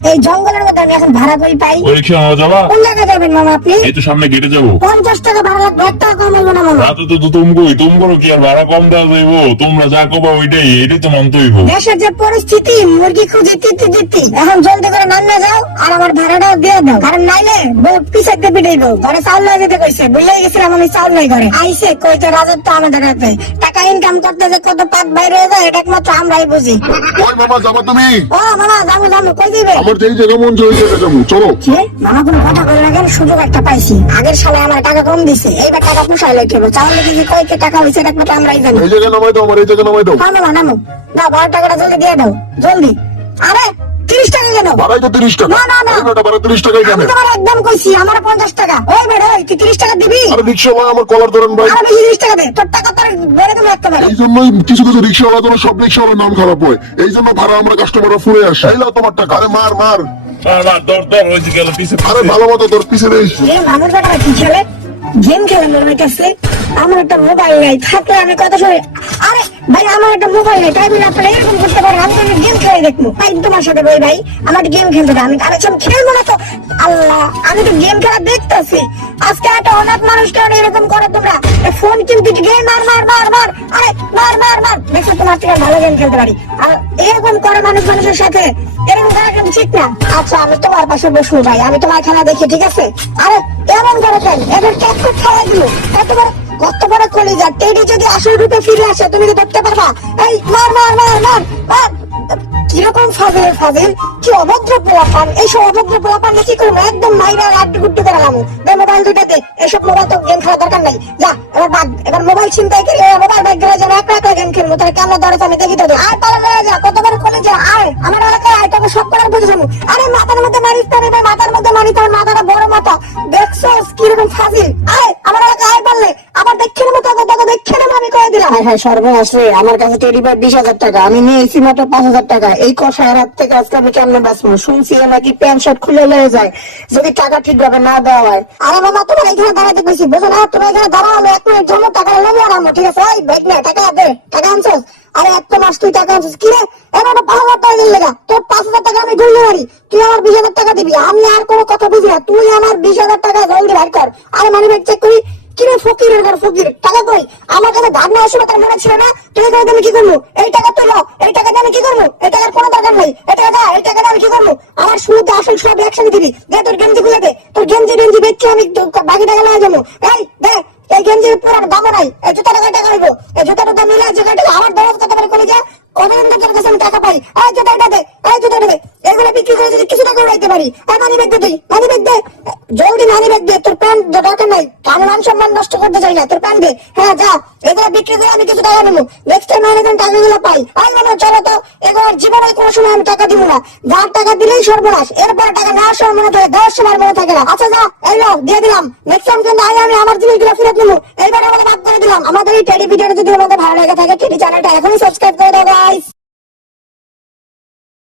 এই জঙ্গলের মধ্যে আমি এখন ভাড়া করি পাই। ওই রিক্সা মামা যাবা? কোন জায়গায় যাবেন মামা আপনি? এই তো সামনে গেটে যাবো। 50 টাকা ভাড়া লাগবে, 1 টাকা কম হইব না মামা? রাতে তো তুমগো কি আর ভাড়া কম দেওয়া যাইবো? তোমরা যা কবা এটাই তো মানতে হইব। দেশের যে পরিস্থিতি, মুরগি খুঁজে তিতি এখন জলদি করে নামে যাও আর আমার ভাড়াটাও দিয়ে দাও, কারণ নাইলে বউ পিছাইতে পিটাইব। ঘরে চাউল লয়ে যেতে কইছে, বুঝলে গেছিলাম আমি চাউল নাই ঘরে। আইসে কইতে রাজত্ব আমাদের হাতে, টাকা ইনকাম করতে যে কত পাত বাইরে হয়ে যায় এটা একমাত্র আমরাই বুঝি। ওই মামা যাবা তুমি? ও মামা যাবো কই দিবে? আমার যেই জায়গা মন চাই ওই জায়গা যাবো, চলো। মামা কোনো কথা বলে না কেন? সুযোগ একটা পাইছি, আগের সালে আমার টাকা কম দিছে, এইবার টাকা পুষাই লইতে হবে। চাউল লেগে যে কয়েকটা টাকা হয়েছে এটা একমাত্র আমরাই জানি। এই জায়গা নামাই দাও, আমার এই জায়গা নামাই দাও। হ্যাঁ মামা নামো, দাও 12 টাকাটা জলদি দিয়ে দাও, জলদি। আরে 30 টাকা কেন? ভাড়াই তো 30 টাকা। না। এই বেটা ভাড়া 30 টাকাই কেন? আমি তোমার একদম কইছি আমার 50 টাকা। ওই বেড়া তুই 30 টাকা দিবি? আরে রিক্সা ভাই আমার কলার ধরেন ভাই। আরে বেশি 30 টাকা দে, তোর টাকা তোর বেড়ে দেবো একেবারে। এই জন্যই কিছু কিছু রিক্সাওয়ালা ধরো সব রিক্সাওয়ালার নাম খারাপ হয়, এই জন্য ভাড়া আমরা কাস্টমাররা ফুরে আসে। এই নাও তোমার টাকা। আরে মার দর হয়েছে গেল পিছে। আরে ভালো মতো তোর পিছনে এস। মানুষ বেটা কি খেলে? গেম খেলে মনে হইতেছে। আমার একটা মোবাইল নাই, থাকলে আমি কথা শুনি। আরে ভাই আমার একটা মোবাইল নেই, তাই বলে আপনারা এরকম করতে পারেন? আমি তো গেম খেলে দেখবো ভাই তোমার সাথে। ভাই আমার গেম খেলতে দাও, আমি আরে খেলবো না তো। আল্লাহ, আমি তো গেম খেলা দেখতেছি। আজকে একটা অনাথ মানুষ কেন এরকম করে তোমরা? ফোন কিন্তু গেম মার আরে মার দেখো তোমার থেকে ভালো গেম খেলতে পারি। আর এরকম করে মানুষের সাথে এরকম করা কিন্তু ঠিক না। আচ্ছা আমি তোমার পাশে বসবো ভাই, আমি তোমার খেলা দেখি, ঠিক আছে? আরে এমন করে কেন? এদের ক্যাপটপ খেলা দিল এত বড় কত বড় কলিজা টেডি যদি আসল রূপে ফিরে আসে তুমি কি ধরতে পারবা? এই মার কিরকম ফাজিল কি অভদ্র পোলাপান! এইসব অভদ্র পোলাপান কি করবো? একদম মাইরা আড্ডু গুড্ডু করে লামু। মোবাইল দুইটা দে, এসব মোবাইল তো গেম খেলা দরকার নাই। যা এবার মোবাইল ছিনতাই করে মোবাইল ব্যাগ গেলে যেন একা গেম খেলবো, তাহলে কেমন দরজ আমি দেখি তোদের। আয় পালা লয়ে যা, কত বড় কলিজা! আয় আমার এলাকায় আয়, তোকে সব করার বুঝে যাবো। আরে মাথার মধ্যে মারিস না রে ভাই, মাথার মধ্যে মারিস, তোর মাথাটা বড় মাথা, দেখছস কিরকম ফাজিল! আয় আমার এলাকায় আয় বললে আবার দেখে নেবো, তোকে দেখে নেবো আমি কয়ে দিলাম। হ্যাঁ সর্বনাশ রে, আমার কাছে টেডি ভাই 20,000 টাকা, আমি নিয়েছি মাত্র 5,000 টাকা। এই কষায়ের হাত থেকে আজকে আমি কেমনে বাঁচবো? শুনছি নাকি প্যান্ট শার্ট খুলে লয়ে যায় যদি টাকা ঠিকভাবে না দেওয়া হয়। আরে মামা তোমার এখানে দাঁড়াতে কইছি, বুঝো না? তুমি এখানে দাঁড়াও, আমি 1 মিনিট জন্য টাকা নেবো আর আমো, ঠিক আছে? এই ব্যাগ নে, টাকা দে, টাকা আনছস? আরে 1 মাস তুই টাকা আনছিস কি রে? এবার 5,000 টাকা দিলে গা, তোর 5,000 টাকা আমি গুনলে মারি, তুই আমার 20,000 টাকা দিবি। আমি আর কোনো কথা বুঝি না, তুই আমার 20,000 টাকা জলদি বের কর। আরে মানি ব্যাগ চেক করি, কিরে ফকিরের ঘর ফকির, টাকা কই? আমার কাছে ধার নেওয়ার সময় তার মনে ছিল না? তুই এখানে আমি কি করবো? এই টাকা তো লো, এই টাকা দিয়ে আমি কি করবো? এই টাকার কোনো দরকার নেই, এই টাকা এই টাকা দিয়ে আমি কি করবো? আমার শুরুতে আসল সব একসাথে দিবি। দে তোর গেঞ্জি খুলে দে, তোর গেঞ্জি বেচছি আমি, বাকি টাকা নিয়ে যাবো। এই দে, এই গেঞ্জির পুরো দামও নাই, এই জুতাটা কয় টাকা হইব? এই জুতাটা দাম মিলে যে টাকা আমার দরজ কত করে কলে যা, কতদিন তোর কাছে আমি টাকা পাই? এই জুতাটা দে, এই জুতাটা দে, এগুলো বিক্রি করে যদি কিছু টাকা উড়াইতে পারি। এই মানি ব্যাগ দে, তুই মানি ব্যাগ দে, জলদি মানি ব্যাগ দে, তোর প্যান্ট দরকার নাই, আমি মান সম্মান নষ্ট করতে চাই না, তোর প্যান্ট দে। হ্যাঁ যা, এগুলো বিক্রি করে আমি কিছু টাকা নেবো, নেক্সট টাইম আমি যখন টাকাগুলো পাই। আই মানে চলো তো, এগুলো জীবনে কোনো সময় আমি টাকা দিব না, যার টাকা দিলেই সর্বনাশ, এরপরে টাকা নেওয়ার সময় মনে থাকে, দেওয়ার সময় মনে থাকে না। আচ্ছা যা, এই লো দিয়ে দিলাম, নেক্সট টাইম কিন্তু আমি আমার জিনিসগুলো ফেরত নেবো। এইবার আমাদের ভাগ করে দিলাম। আমাদের এই টেডি ভিডিওটা যদি আমাদের ভালো লেগে থাকে, টেডি চ্যানেলটা এখনই সাবস্ক্রাইব করে দাও গাইস।